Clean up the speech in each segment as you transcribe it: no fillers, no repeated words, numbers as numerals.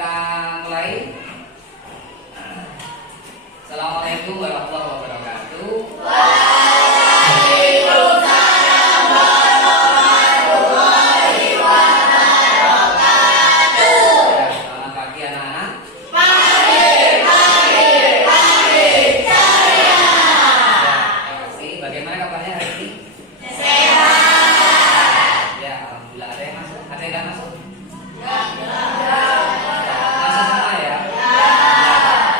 kita mulai. Assalamualaikum warahmatullahi wabarakatuh. Waalaikumsalam warahmatullahi wabarakatuh. Selamat pagi anak-anak. Pagi ceria. Bagaimana kabarnya hari ini? Sehat. Ya, alhamdulillah. Ada yang masuk? Ada yang nggak masuk? Masuk Semua ya? ya.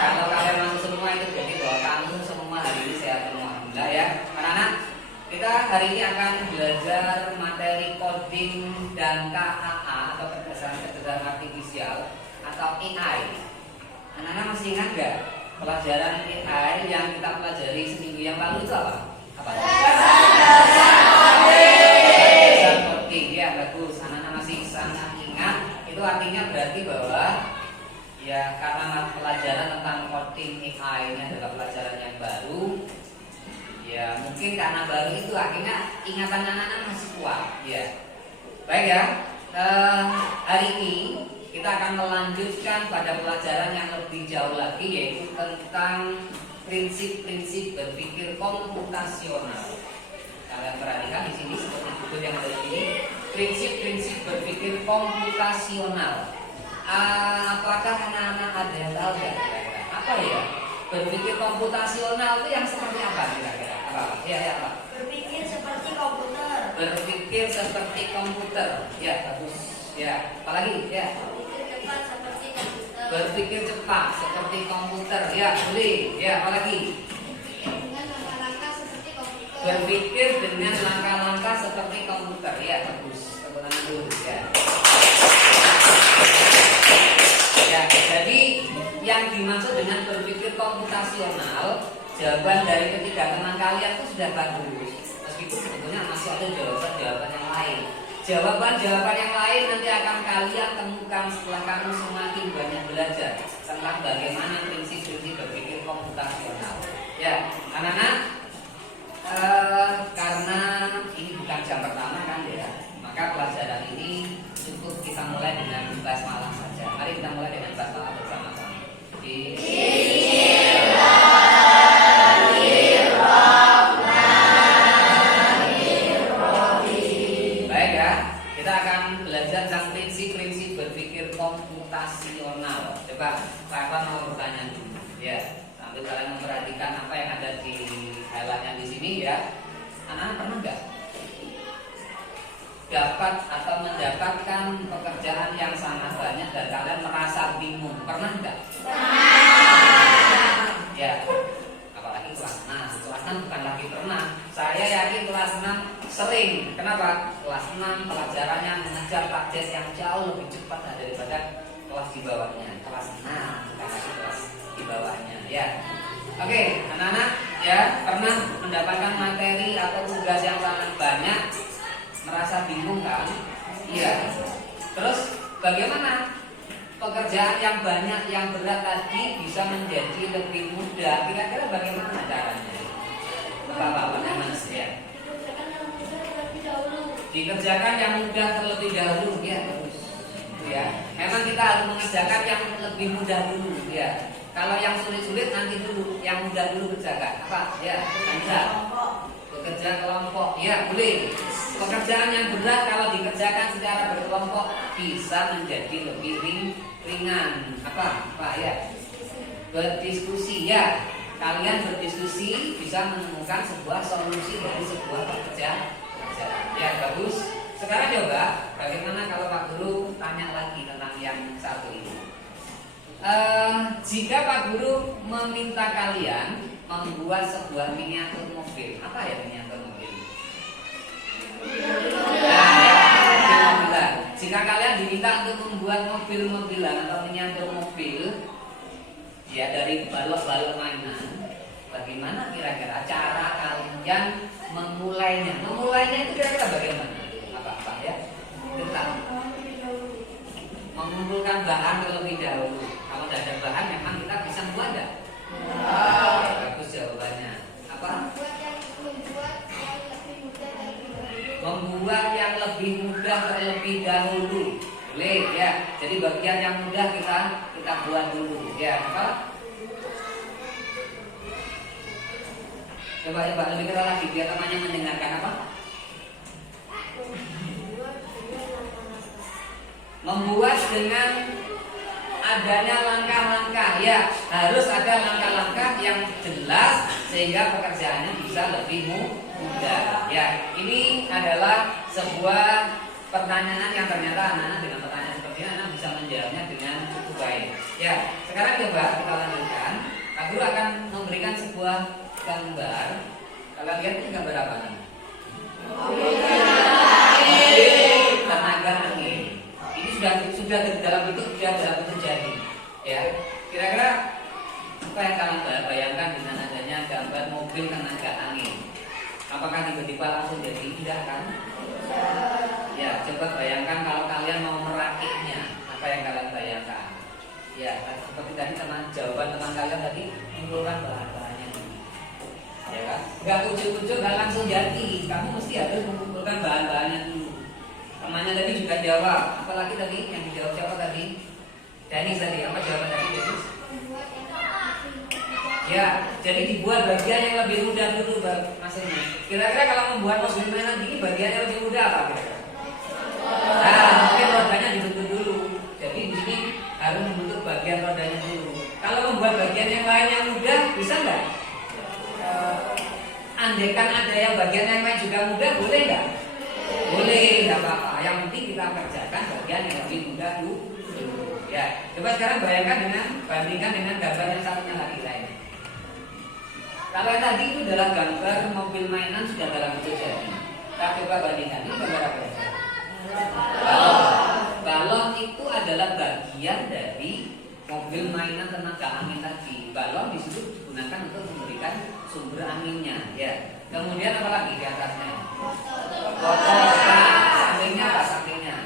Kalau kalian masuk semua itu jadi bahwa kamu semua hari ini sehat semua. Alhamdulillah ya. Anak-anak, kita hari ini akan belajar materi coding dan KAA atau kecerdasan artifisial atau AI. Anak-anak masih ingat nggak pelajaran AI yang kita pelajari seminggu yang lalu itu apa? Apa? Kecerdasan coding. Ya, bagus. Anak-anak masih sangat ingat. Itu artinya berarti bahwa ya karena pelajaran tentang coding AI ini adalah pelajaran yang baru. Ya mungkin karena baru itu akhirnya ingatan anak-anak masih kuat. Ya, baik ya. Hari ini kita akan melanjutkan pada pelajaran yang lebih jauh lagi, yaitu tentang prinsip-prinsip berpikir komputasional. Kalian perhatikan di sini seperti buku yang ada di sini, prinsip-prinsip berpikir komputasional. Apakah anak-anak ada yang tahu nggak kira-kira? Apa ya? Berpikir komputasional itu yang seperti apa kira-kira? Apa? Ya apa? Berpikir seperti komputer. Berpikir seperti komputer. Ya, bagus. Ya, apalagi? Ya. Berpikir cepat seperti komputer. Berpikir cepat seperti komputer. Ya, boleh. Ya, apalagi? Dengan langkah-langkah seperti komputer. Berpikir dengan langkah-langkah seperti komputer. Ya, bagus. Tepuk tangan dulu. Ya. Ya, jadi yang dimaksud dengan berpikir komputasional, jawaban dari ketiga teman kalian itu sudah bagus. Meskipun sebetulnya masih ada jawaban-jawaban yang lain. Jawaban-jawaban yang lain nanti akan kalian temukan setelah kamu semakin banyak belajar tentang bagaimana prinsip-prinsip berpikir komputasional. Ya, anak-anak, karena ini bukan jam pertama kan ya, maka pelajaran ini cukup kita mulai dengan basmalah saja. Mari kita mulai dengan basmalah bersama-sama. Baik ya, kita akan belajar tentang prinsip-prinsip berpikir komputasional. Coba Pak Evan mau bertanya dulu, ya, sambil kalian memperhatikan apa yang ada di highlightnya di sini ya. Anak-anak pernah nggak dapat atau mendapatkan pekerjaan yang sangat banyak dan kalian merasa bingung? Pernah nggak? Ya, apalagi kelas 6. Kelas 6 bukan lagi pernah. Saya yakin kelas 6 sering. Kenapa? Kelas 6 pelajarannya mengejar target yang jauh lebih cepat daripada kelas di bawahnya. Kelas 6 bukan lagi kelas di bawahnya. Ya, oke, anak-anak ya, pernah mendapatkan materi atau tugas yang sangat banyak, merasa bingung kan? Iya. Terus bagaimana pekerjaan yang banyak yang berat tadi bisa menjadi lebih mudah? Kira-kira bagaimana caranya? Bapak-bapak yang mana ya? Dikerjakan yang mudah terlebih dahulu ya, terus. Ya, memang kita harus mengerjakan yang lebih mudah dulu ya. Kalau yang sulit-sulit nanti dulu, yang mudah dulu kerjakan. Apa? Ya, bisa. Bekerja kelompok, ya boleh. Pekerjaan yang berat kalau dikerjakan secara berkelompok bisa menjadi lebih ringan. Apa ya? Berdiskusi ya. Kalian berdiskusi bisa menemukan sebuah solusi dari sebuah pekerjaan. Ya bagus. Sekarang coba bagaimana kalau Pak Guru tanya lagi tentang yang satu ini. Jika Pak Guru meminta kalian membuat sebuah miniatur mobil, apa ya miniatur mobil? Mobil-mobilan. Jika kalian diminta untuk membuat mobil-mobilan atau miniatur mobil, ya dari balok-balok mainan, bagaimana kira-kira cara kalian memulainya? Memulainya itu kira-kira bagaimana? Apa ya? Tentang mengumpulkan bahan terlebih dahulu. Kalau tidak ada bahan, memang kita bisa membuat enggak? Bagus jawabannya. Apa? Membuat yang lebih mudah terlebih dahulu. Boleh ya. Jadi bagian yang mudah kita buat dulu ya. Apa? Coba lebih keras lagi biar temannya mendengarkan apa? Membuat dengan adanya langkah-langkah ya, harus ada langkah-langkah yang jelas sehingga pekerjaannya bisa lebih mudah ya. Ini adalah sebuah pertanyaan yang ternyata anak-anak dengan pertanyaan seperti ini anak bisa menjawabnya dengan cukup baik ya. Sekarang coba kita lanjutkan. Pak Guru akan memberikan sebuah gambar. Kalian lihat ini gambar apa nih? Tenaga angin. Ini sudah dalam bentuk terjadi ya. Kira-kira apa yang kalian bayangkan dengan adanya gambar mobil tenaga angin? Apakah tiba-tiba langsung jadi? Tidak kan? Ya, coba bayangkan kalau kalian mau merakitnya, apa yang kalian bayangkan? Ya, seperti tadi jawaban teman kalian tadi mengumpulkan bahan-bahannya, ya kan? Gak ujuk-ujuk, gak langsung jadi. Kamu mesti harus mengumpulkan bahan-bahannya dulu. Temannya tadi juga jawab. Apalagi tadi yang dijawab siapa tadi? Denis tadi. Apa jawaban tadi, Denis? Ya, jadi dibuat bagian yang lebih mudah dulu, maksudnya. Kira-kira kalau membuat mobil mainan ini bagian yang lebih mudah apa kira-kira? Nah, mungkin rodanya dibentuk dulu. Jadi di sini harus membentuk bagian rodanya dulu. Kalau membuat bagian yang lain yang mudah, bisa nggak? Andaikan ada yang bagian yang lain juga mudah, boleh nggak? Boleh, nggak apa-apa. Yang penting kita kerjakan bagian yang lebih mudah dulu. Ya, coba sekarang bandingkan dengan gambar yang satunya lagi lain. Kalau yang tadi itu adalah gambar mobil mainan sudah dalam bentuk jadi. Kita coba bandingkan ini gambar apa ya? Balon. Balon itu adalah bagian dari mobil mainan tenaga angin tadi. Balon disitu digunakan untuk memberikan sumber anginnya, ya. Kemudian apa lagi di atasnya? Botol. Sampingnya apa? Sampingnya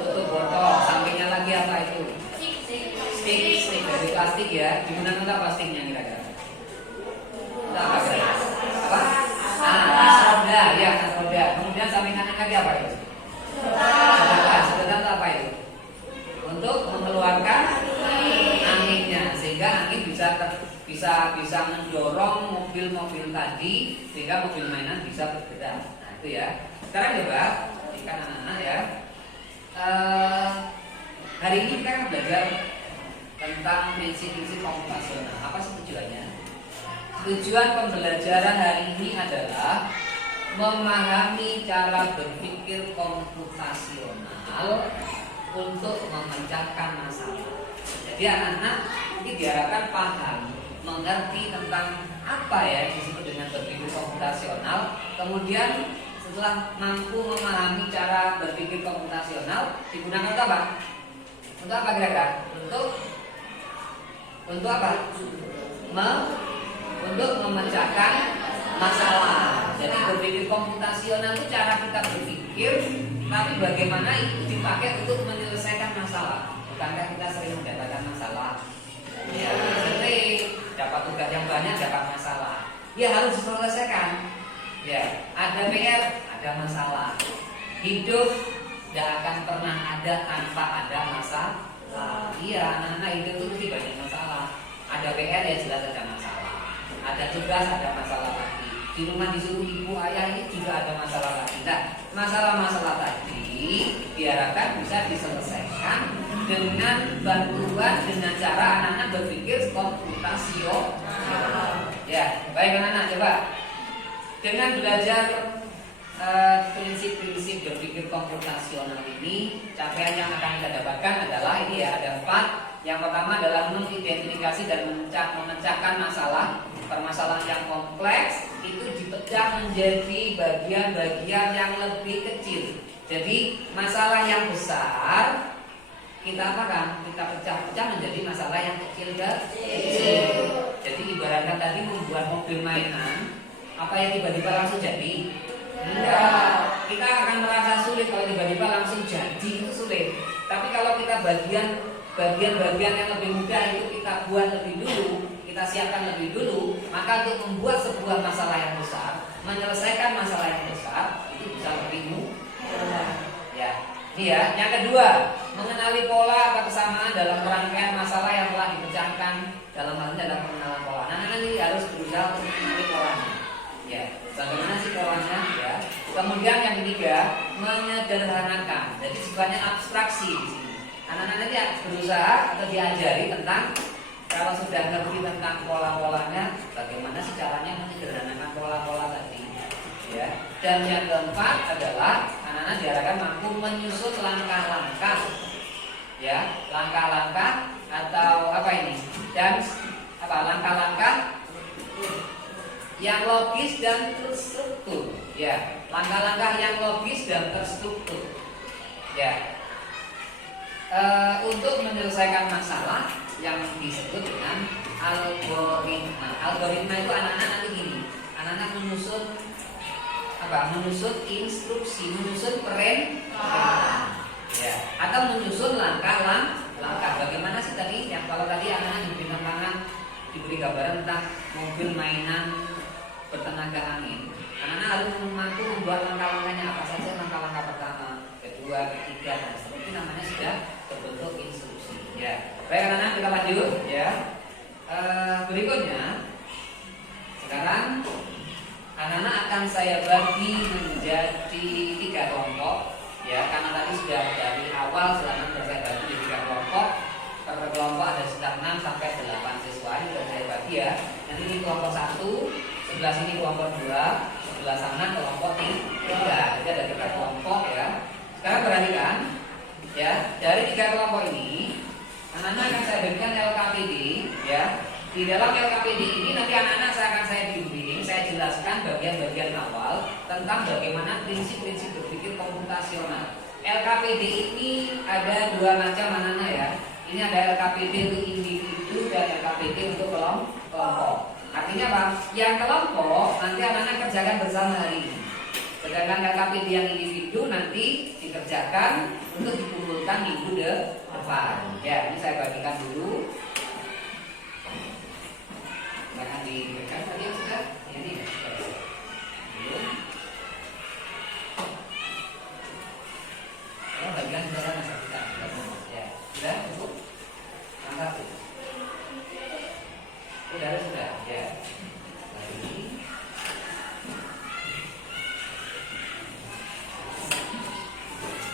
tutup botol. Sampingnya lagi apa itu? Stick dari plastik ya. Digunakan untuk plastiknya kira-kira? Apa? Tas roda, ya tas roda. Kemudian samping kanan lagi apa itu? Sedotan apa itu? Untuk mengeluarkan anginnya, sehingga angin bisa mendorong mobil-mobil tadi sehingga mobil mainan bisa bergerak. Nah itu ya. Sekarang coba ikan anak-anak ya. Hari ini kita akan belajar tentang prinsip-prinsip komputasional. Apa sih tujuannya? Tujuan pembelajaran hari ini adalah memahami cara berpikir komputasional untuk memecahkan masalah. Jadi anak-anak ini diharapkan paham, mengerti tentang apa ya yang disebut dengan berpikir komputasional. Kemudian setelah mampu memahami cara berpikir komputasional, digunakan untuk apa? Untuk apa kira-kira? Untuk apa? Untuk memecahkan masalah. Jadi berpikir komputasional itu cara kita berpikir, tapi bagaimana itu dipakai untuk menyelesaikan masalah. Bukankah kita sering mendapatkan masalah? Ya, sering dapat tugas yang banyak, dapat masalah. Ya harus diselesaikan. Ya, ada PR, ada masalah. Hidup tidak akan pernah ada tanpa ada masalah. Iya, anak-anak hidup itu mesti banyak masalah. Ada PR ya jelas ada masalah. Ada tugas, ada masalah lagi. Di rumah disuruh ibu ayah ini juga ada masalah lagi. Nah, masalah-masalah tadi diharapkan bisa diselesaikan dengan bantuan dengan cara anak-anak berpikir komputasional. Ya, baik anak-anak, coba dengan belajar prinsip-prinsip berpikir komputasional ini, capaian yang akan kita dapatkan adalah ini ya, ada 4. Yang pertama adalah mengidentifikasi dan memecahkan masalah. Permasalahan yang kompleks itu dipecah menjadi bagian-bagian yang lebih kecil. Jadi masalah yang besar kita apakan? Kita pecah-pecah menjadi masalah yang kecil. Jadi ibaratkan tadi membuat mobil mainan, apa yang tiba-tiba langsung jadi? Enggak. Kita akan merasa sulit kalau tiba-tiba langsung jadi, itu sulit. Tapi kalau kita bagian-bagian yang lebih mudah itu kita buat lebih dulu, kita siapkan lebih dulu, maka untuk membuat sebuah masalah yang besar, menyelesaikan masalah yang besar itu bisa lebih mudah. Ya, Ini ya. Yang kedua, mengenali pola atau kesamaan dalam rangkaian masalah yang telah dipecahkan dalam hal ini adalah pengenalan pola. Anak-anak ini harus berusaha untuk mengenali polanya. Ya, bagaimana sih polanya? Ya. Kemudian yang ketiga, menyederhanakan. Jadi sifatnya abstraksi di sini. Anak-anak nanti berusaha atau diajari tentang kalau sudah ngerti tentang pola-polanya, bagaimana sih caranya menyederhanakan pola-pola tadi. Ya. Dan yang keempat adalah anak-anak diarahkan mampu menyusun langkah-langkah, ya, langkah-langkah atau apa ini? Dan apa? Langkah-langkah yang logis dan terstruktur, ya. Langkah-langkah yang logis dan terstruktur, ya. Untuk menyelesaikan masalah yang disebut dengan algoritma. Algoritma itu anak-anak nanti gini, anak-anak menyusun apa? Menyusun instruksi, menyusun perintah, ya, atau menyusun langkah-langkah. Bagaimana sih tadi? Yang kalau tadi anak-anak diberi tantangan, diberi gambaran tentang mobil mainan bertenaga angin, anak-anak harus mampu membuat langkah-langkahnya apa saja, langkah-langkah pertama, kedua, ketiga, dan seterusnya. Namanya sudah terbentuk instruksi. Ya, baik anak-anak, kita lanjut. Ya, berikutnya sekarang anak-anak akan saya bagi menjadi 3 kelompok, ya, karena tadi sudah dari awal selama sudah saya bagi jadi 3 kelompok. Per kelompok ada sekitar 6 sampai 8 siswa. Ini sudah saya bagi ya. Nanti ini kelompok 1, sebelah sini kelompok 2, sebelah sana kelompok 3. Jadi ada 3 kelompok ya. Sekarang perhatikan, ya, dari 3 kelompok ini anak-anak akan saya berikan LKPD, ya. Di dalam LKPD ini nanti anak-anak saya bimbing, saya jelaskan bagian-bagian awal tentang bagaimana prinsip-prinsip berpikir komputasional. LKPD ini ada 2 macam anak-anak ya. Ini ada LKPD untuk individu dan LKPD untuk kelompok. Artinya apa? Yang kelompok nanti anak-anak kerjakan bersama hari ini. Sedangkan LKPD yang individu nanti dikerjakan untuk dikumpulkan minggu depan. Ya, ini saya bagikan dulu. Akan diberikan tadi yang sudah ini ya. Oh, bagian sudah sana kita. Ya, sudah cukup. Mantap. Sudah. Ya. Lagi.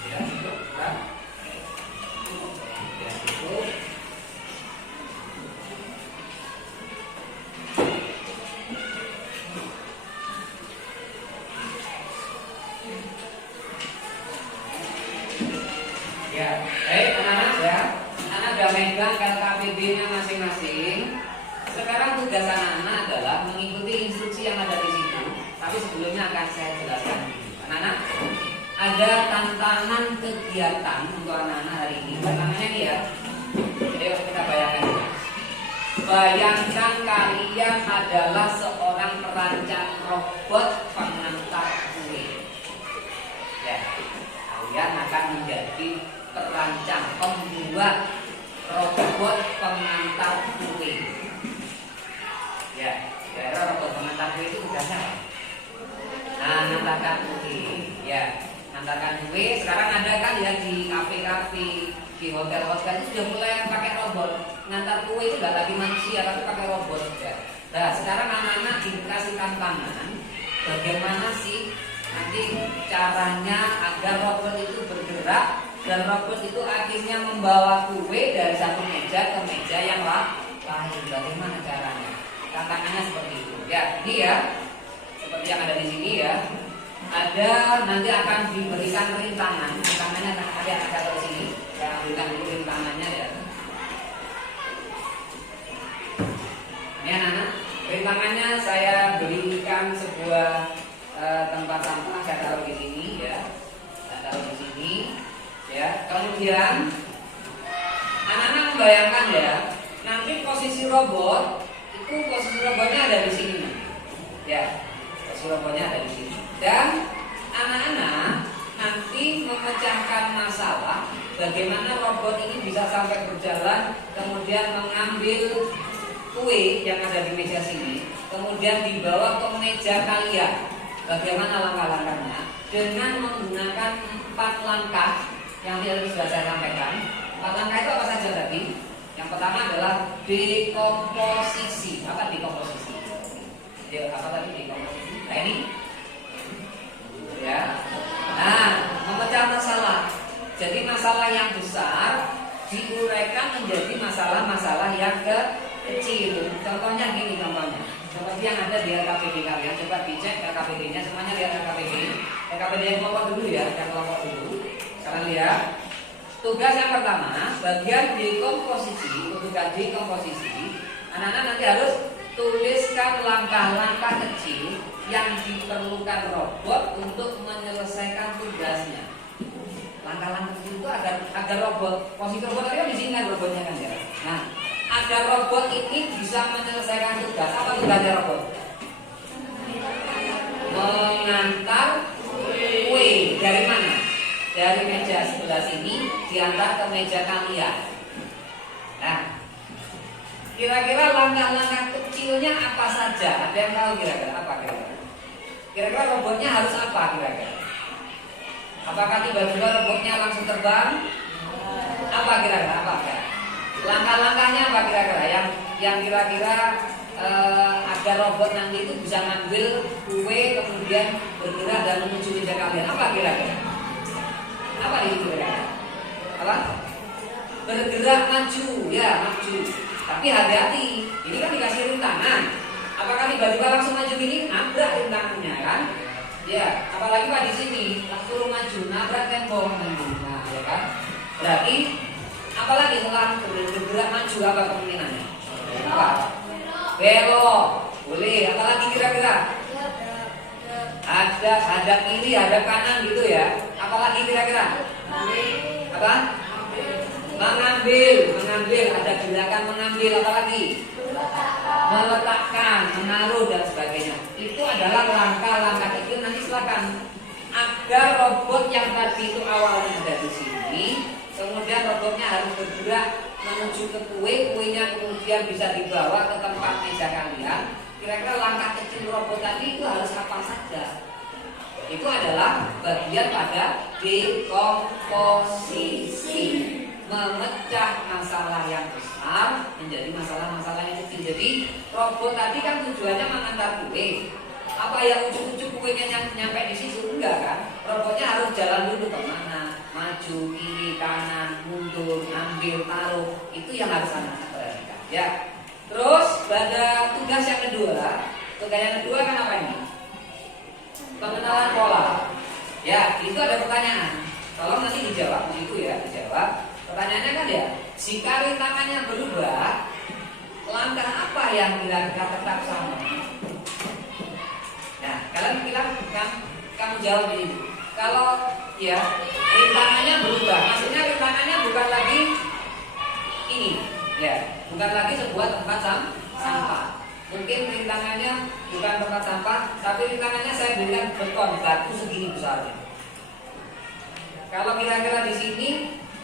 Ya, cukup. Ya, cukup. Ya, baik anak-anak ya. Anak sudah megang LKPD-nya masing-masing. Sekarang tugas anak-anak adalah mengikuti instruksi yang ada di situ. Tapi sebelumnya akan saya jelaskan. Anak-anak, ada tantangan kegiatan untuk anak-anak hari ini. Tantangannya ini ya. Jadi kita bayangkan. Bayangkan kalian adalah seorang perancang robot pengantar kue. Ya, kalian akan menjadi perancang, pembuat robot pengantar kue. Ya, kira robot pengantar kue itu tugasnya apa? Nah, ngantarkan kue. Ya, ngantarkan kue. Sekarang ada kan ya di kafe-kafe, di hotel-hotel itu sudah mulai pakai robot. Ngantar kue itu nggak lagi manusia tapi pakai robot. Ya. Nah, sekarang anak-anak dikasih tantangan. Bagaimana sih nanti caranya agar robot itu bergerak dan robot itu akhirnya membawa kue dari satu meja ke meja yang lain. Bagaimana caranya? Tantangannya seperti itu. Ya, ini ya. Seperti yang ada di sini ya. Ada nanti akan diberikan rintangan. Rintangannya ada di sini. Ya, berikan dulu rintangannya ya. Ini anak-anak. Rintangannya saya berikan sebuah tempat sampah, saya taruh di sini ya. Saya taruh di sini ya. Kemudian anak-anak membayangkan ya, nanti posisi robotnya ada di sini. Ya. Posisi robotnya ada di sini. Dan anak-anak nanti memecahkan masalah bagaimana robot ini bisa sampai berjalan kemudian mengambil kue yang ada di meja sini kemudian dibawa ke meja kalian. Bagaimana langkah-langkahnya? Dengan menggunakan 4 langkah yang tadi sudah saya sampaikan. 4 langkah itu apa saja tadi? Yang pertama adalah dekomposisi. Apa dekomposisi? Ya, apa tadi dekomposisi? Nah ini, ya. Nah, memecah masalah. Jadi masalah yang besar diuraikan menjadi masalah-masalah yang kecil. Contohnya gini contohnya. Seperti yang ada di RKPD kalian. Coba dicek RKPD-nya, semuanya lihat RKPD. RKPD yang kelompok dulu ya, yang kelompok dulu. Sekarang lihat. Tugas yang pertama, bagian dekomposisi. Untuk dekomposisi, anak-anak nanti harus tuliskan langkah-langkah kecil yang diperlukan robot untuk menyelesaikan tugasnya. Langkah-langkah kecil itu agar robot, posisi robot tadi kan di sini kan robotnya kan ya. Nah, agar robot ini bisa menyelesaikan tugas. Apa tugasnya robot? Mengantar kue. Dari mana? Dari meja sebelah sini diantar ke meja kalian. Nah, kira-kira langkah-langkah kecilnya apa saja? Ada yang tahu kira-kira apa kira-kira? Kira-kira robotnya harus apa kira-kira? Apakah tiba-tiba robotnya langsung terbang? Apa kira-kira? Apa kira? Langkah-langkahnya apa kira-kira? Yang kira-kira agar robot nanti itu bisa ngambil kue kemudian bergerak dan menuju meja kalian. Apa kira-kira? Apa itu kira-kira? Apa? Bergerak maju, ya maju. Tapi hati-hati, ini kan dikasih rintangan. Apakah tiba-tiba langsung maju gini? Nabrak rintangannya kan? Ya, apalagi Pak di sini, langsung maju, nabrak tembok, nah, ya kan? Berarti, apalagi setelah bergerak maju apa kemungkinannya? Apa? Belok, boleh. Apalagi kira-kira? Ada kiri, ada kanan gitu ya. Apalagi kira-kira? Apa? Mengambil, ada gerakan mengambil, apalagi? Meletakkan, menaruh dan sebagainya. Itu adalah langkah-langkah kecil. Nanti silakan agar robot yang tadi itu awalnya ada di sini, kemudian robotnya harus bergerak menuju ke kue, kuenya kemudian bisa dibawa ke tempat meja kalian. Kira-kira langkah kecil robot tadi itu harus apa saja? Itu adalah bagian pada dekomposisi, memecah masalah yang besar menjadi masalah-masalah yang kecil. Jadi robot tadi kan tujuannya mengantar kue. Apa yang ujung-ujung kuenya nyampe di situ? Enggak kan? Robotnya harus jalan dulu kemana? Maju, kiri, kanan, mundur, ambil, taruh. Itu yang harus anak-anak perhatikan. Ya. Terus pada tugas yang kedua, kan apa ini? Pengenalan pola. Ya, itu ada pertanyaan. Tolong nanti dijawab di situ ya, dijawab. Pertanyaannya kan ya, jika rintangannya berubah, langkah apa yang kira-kira tetap sama? Nah, kalian bilang kamu jawab ini. Kalau ya rintangannya berubah, maksudnya rintangannya bukan lagi ini, ya, bukan lagi sebuah tempat sampah. Mungkin rintangannya bukan tempat sampah, tapi rintangannya saya berikan beton batu segini besarnya. Kalau kira-kira di sini,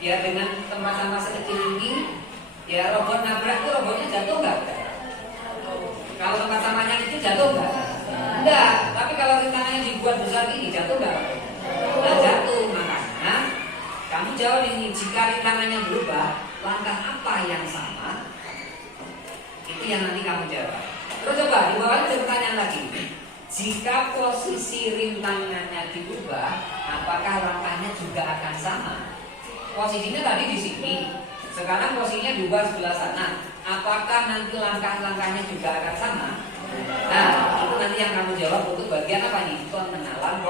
ya dengan tempat sampah sekecil ini, ya robot nabrak itu robotnya jatuh nggak? Kalau tempat sampahnya kecil jatuh nggak? Enggak. Tapi kalau rintangannya dibuat besar ini jatuh nggak? Nah jatuh. Makanya kamu jawab ini, jika rintangannya berubah, langkah apa yang sama? Itu yang nanti kamu jawab. Terus coba di bawahnya ada pertanyaan lagi. Jika posisi rintangannya diubah, apakah langkahnya juga akan sama? Posisinya tadi di sini, sekarang posisinya diubah sebelah sana. Apakah nanti langkah-langkahnya juga akan sama? Nah, itu nanti yang kamu jawab untuk bagian apa nih? Pengenalan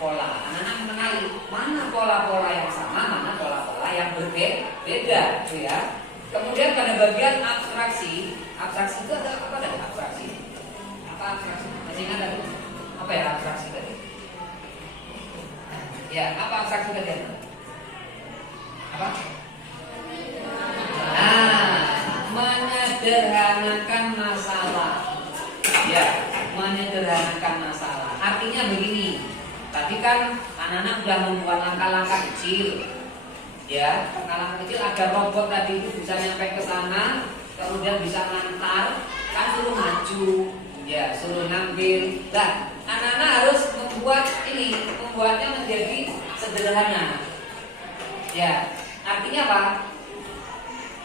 pola. Anak-anak mengenali mana pola-pola yang sama, mana pola-pola yang berbeda, gitu ya. Kemudian pada bagian abstraksi itu ada apa tadi? Abstraksi. Apa abstraksi? Masih ingat tadi? Apa ya abstraksi tadi? Ya, apa abstraksi tadi? Apa? Menyederhanakan masalah. Ya, menyederhanakan masalah. Artinya begini. Tadi kan anak-anak sudah membuat langkah-langkah kecil. Ya, langkah kecil agar robot tadi itu bisa nyampe ke sana, kemudian bisa ngantar, kan suruh maju, ya, suruh ngambil. Nah, anak-anak harus membuatnya menjadi sederhana. Ya, artinya apa?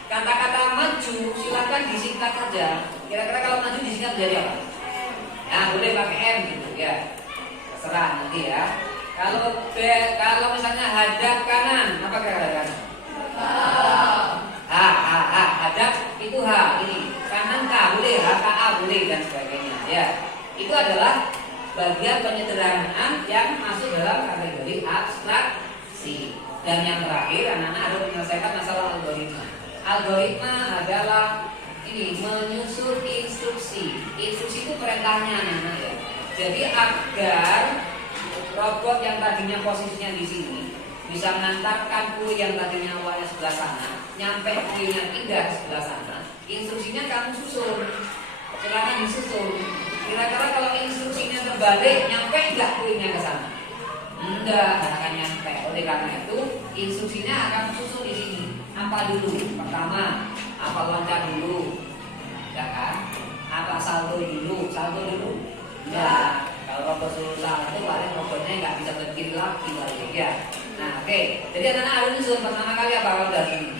Kata-kata maju silakan disingkat saja. Kira-kira kalau maju disingkat jadi apa? Nah, boleh pakai M gitu ya. Terserah nanti ya. Kalau misalnya hadap kanan, apa kira-kira kanan? Hadap itu H ini. Kanan K boleh, HKA boleh dan sebagainya. Ya, itu adalah bagian penyederhanaan yang masuk dalam kategori abstraksi. Dan yang terakhir, anak-anak harus menyelesaikan masalah algoritma. Algoritma adalah ini menyusun instruksi. Instruksi itu perintahnya anak-anak ya. Jadi agar robot yang tadinya posisinya di sini bisa mengantarkan kue yang tadinya awalnya sebelah sana, nyampe kuenya pindah sebelah sana. Instruksinya kamu susun, silakan disusun. Kira-kira kalau instruksinya terbalik, nyampe nggak kuenya ke sana? Enggak, akan nyampe. Oleh karena itu, instruksinya akan susun di sini. Apa dulu? Pertama, apa loncat dulu? Ya kan? Apa salto dulu? Salto dulu? Ya. Kalau robot suruh salto, paling robotnya nggak bisa berdiri lagi lagi. Ya. Nah, oke. Jadi anak-anak harus susun pertama kali apa kalau dari ini?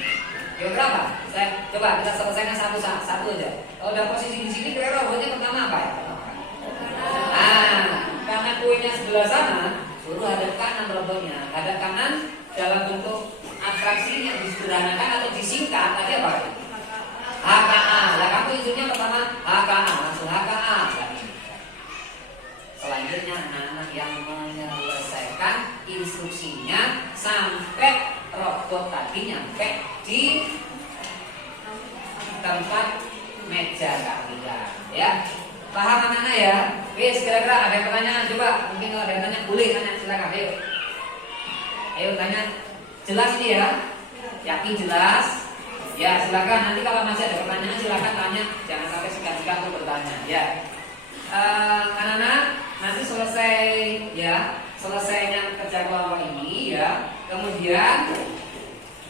Kira berapa? Saya coba kita selesaikan satu aja. Kalau udah posisi di sini, kira robotnya pertama apa ya? Nah, karena kuenya sebelah sana, suruh hadap kanan robotnya. Hadap kanan dalam bentuk abstraksi yang disederhanakan atau disingkat tadi apa? HKA. Lah kamu instruksinya pertama HKA, langsung HKA. Selanjutnya anak-anak yang menyelesaikan instruksinya sampai robot tadi nyampe di tempat meja kalian, ya. Paham anak-anak ya? Wis, kira-kira ada pertanyaan? Coba, mungkin kalau ada yang tanya boleh tanya, silakan. Ayo tanya. Jelas ini ya? Yakin jelas? Ya, silakan. Nanti kalau masih ada pertanyaan silakan tanya. Jangan sampai segan-segan untuk bertanya. Ya. Anak-anak, nanti selesai ya, selesainya kerja kelompok ini ya. Kemudian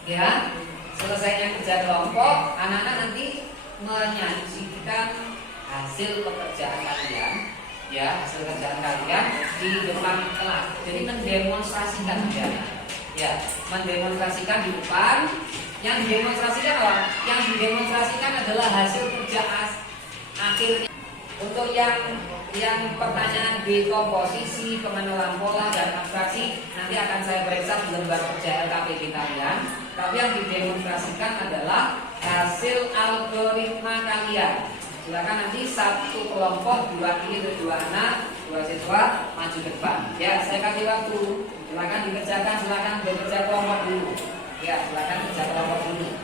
ya, selesainya kerja kelompok, anak-anak nanti menyajikan hasil pekerjaan kalian ya, hasil pekerjaan kalian di depan kelas. Jadi mendemonstrasikan ya, mendemonstrasikan di depan. Yang didemonstrasikan apa? Yang didemonstrasikan adalah hasil kerja akhirnya. Untuk yang pertanyaan di komposisi, pengenalan pola dan abstraksi nanti akan saya periksa di lembar kerja LKPD kalian. Tapi yang didemonstrasikan adalah hasil algoritma kalian. Silakan nanti satu kelompok diwakili oleh 2 anak, 2 siswa maju ke depan. Ya, saya kasih waktu. Silakan dikerjakan, silakan bekerja kelompok dulu. Ya, silakan kerja kelompok dulu.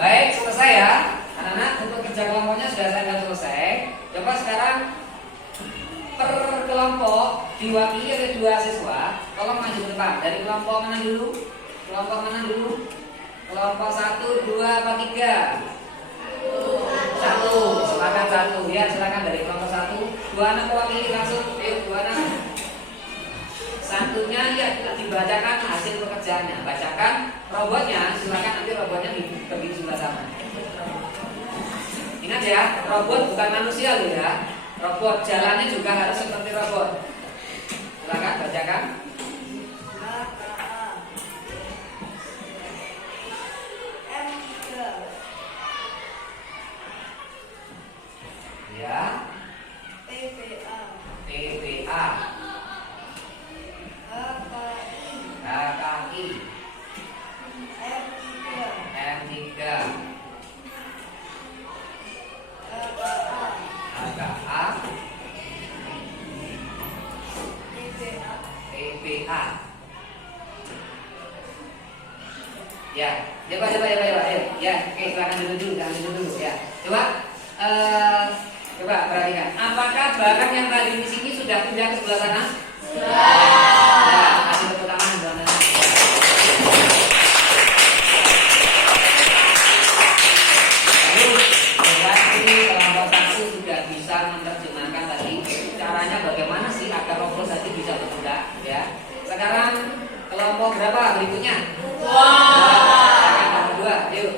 Baik, selesai ya. Anak-anak, untuk kerja kelompoknya sudah saya selesai. Coba sekarang per kelompok diwakili oleh 2 siswa. Tolong maju ke depan. Dari kelompok mana dulu? Kelompok mana dulu? Kelompok 1, 2, apa 3? 1. Silakan 1. Ya, silakan dari kelompok 1. 2 anak mewakili langsung. Ayo, 2 anak. Satunya ya kita dibacakan hasil pekerjaannya. Bacakan robotnya. Silakan nanti robotnya dibagi sebelah sana. Ingat ya, robot bukan manusia loh ya. Robot jalannya juga harus seperti robot. Silakan bacakan. Ya. PPA. HKI. M3. HKA. PPA. Ya, coba. Ayo. Ya, oke, silakan duduk dulu ya. Coba perhatikan. Apakah barang yang tadi di sini sudah pindah ke sebelah sana? Ya, kasih tepuk tangan sebelah sana. Lalu, berarti kelompok 1 sudah bisa menerjemahkan tadi caranya bagaimana sih agar robot tadi bisa bergerak ya. Sekarang kelompok berapa berikutnya? Kelompok 2, yuk.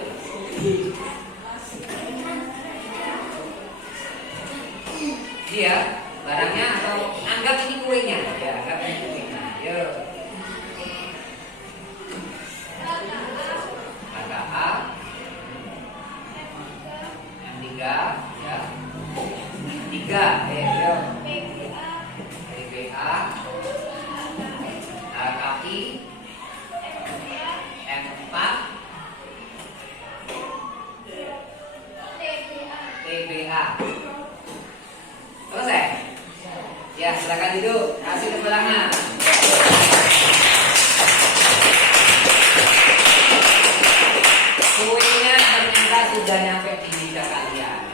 Iya, barangnya atau anggap ini kuenya ya, anggap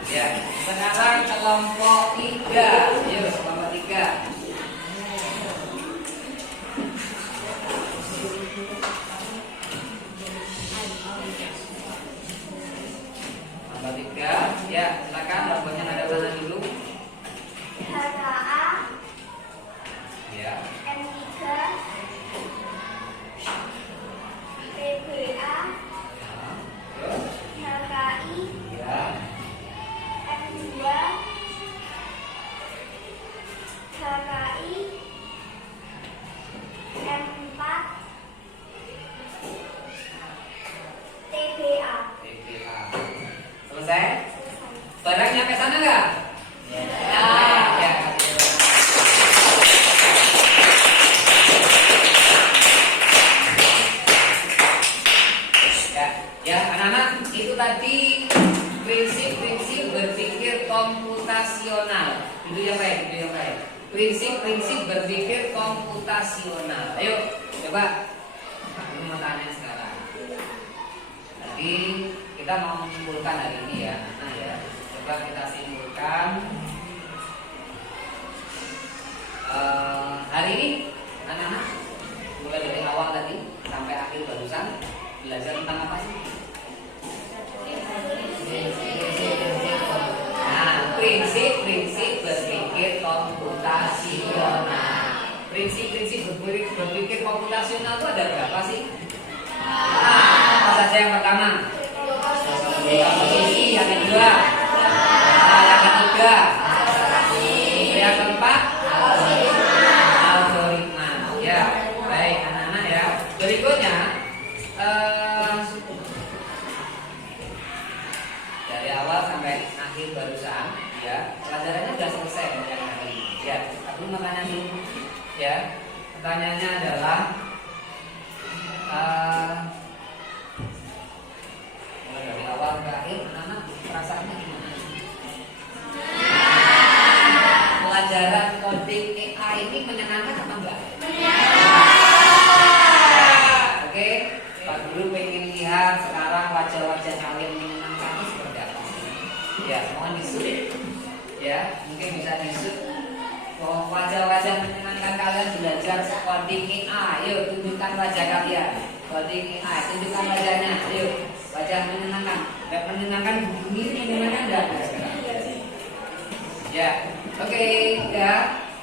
Ya, sekarang kelompok 3. Yuk, kelompok 3. Kelompok 3. Ya, silakan kelompoknya ada mana dulu? HKA Ya. M3 PBA Terus? HKI Ya. M2 HKI M4 TBA. TPA. Selesai? Barang nyampe sana nggak? Ya. Ya. Ya, anak-anak, itu tadi prinsip-prinsip berpikir komputasional. Itu yang baik. Prinsip-prinsip berpikir komputasional. Ayo, coba. Ini mau tanya sekarang. Tadi kita mau menyimpulkan hari ini ya. Nah ya, coba kita simpulkan. Hari ini anak-anak mulai dari awal tadi sampai akhir barusan belajar tentang apa sih? Nah, prinsip-prinsip berpikir komputasional. Prinsip-prinsip berpikir komputasional itu ada berapa sih? Apa saja yang pertama? Posisi, yang kedua, yang ketiga, yang keempat, algoritma. Ya, baik anak-anak ya. Berikutnya, dari awal sampai akhir barusan, ya pelajarannya sudah selesai yang hari ini. Ya, tapi makanya dulu, ya pertanyaannya adalah mulai dari awal ke akhir, anak-anak perasaannya gimana? Pelajaran coding AI ini menyenangkan apa enggak? Oke, Pak Guru pengen lihat sekarang wajah-wajah kalian menyenangkan itu seperti apa? Ya, mohon di-shoot. Ya, mungkin bisa di-shoot. Wajah-wajah menyenangkan kalian belajar coding AI. Yuk, tunjukkan wajah kalian. Coding AI, tunjukkan wajahnya. Yuk, wajah menyenangkan. Gak menyenangkan, ini menyenangkan enggak? Ya, oke, ya.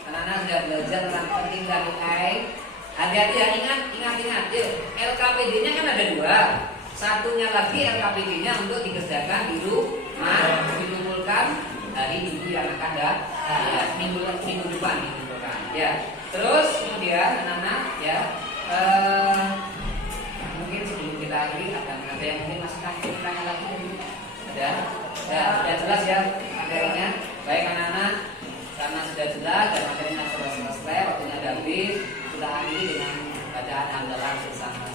Anak-anak sudah belajar tentang coding dan AI. Hati-hati ya, ingat. Yuk, LKPD-nya kan ada 2. Satunya lagi LKPD-nya untuk dikerjakan di rumah, dikumpulkan hari Minggu yang akan datang, minggu depan dikumpulkan. Ya, terus kemudian anak-anak ya, mungkin sebelum kita akhiri ada yang mungkin masih tanya lagi dulu. Ada, sudah jelas ya materinya. Baik anak-anak, karena sudah jelas dan materinya sudah selesai, waktunya sudah habis, kita akhiri dengan bacaan hamdalah bersama.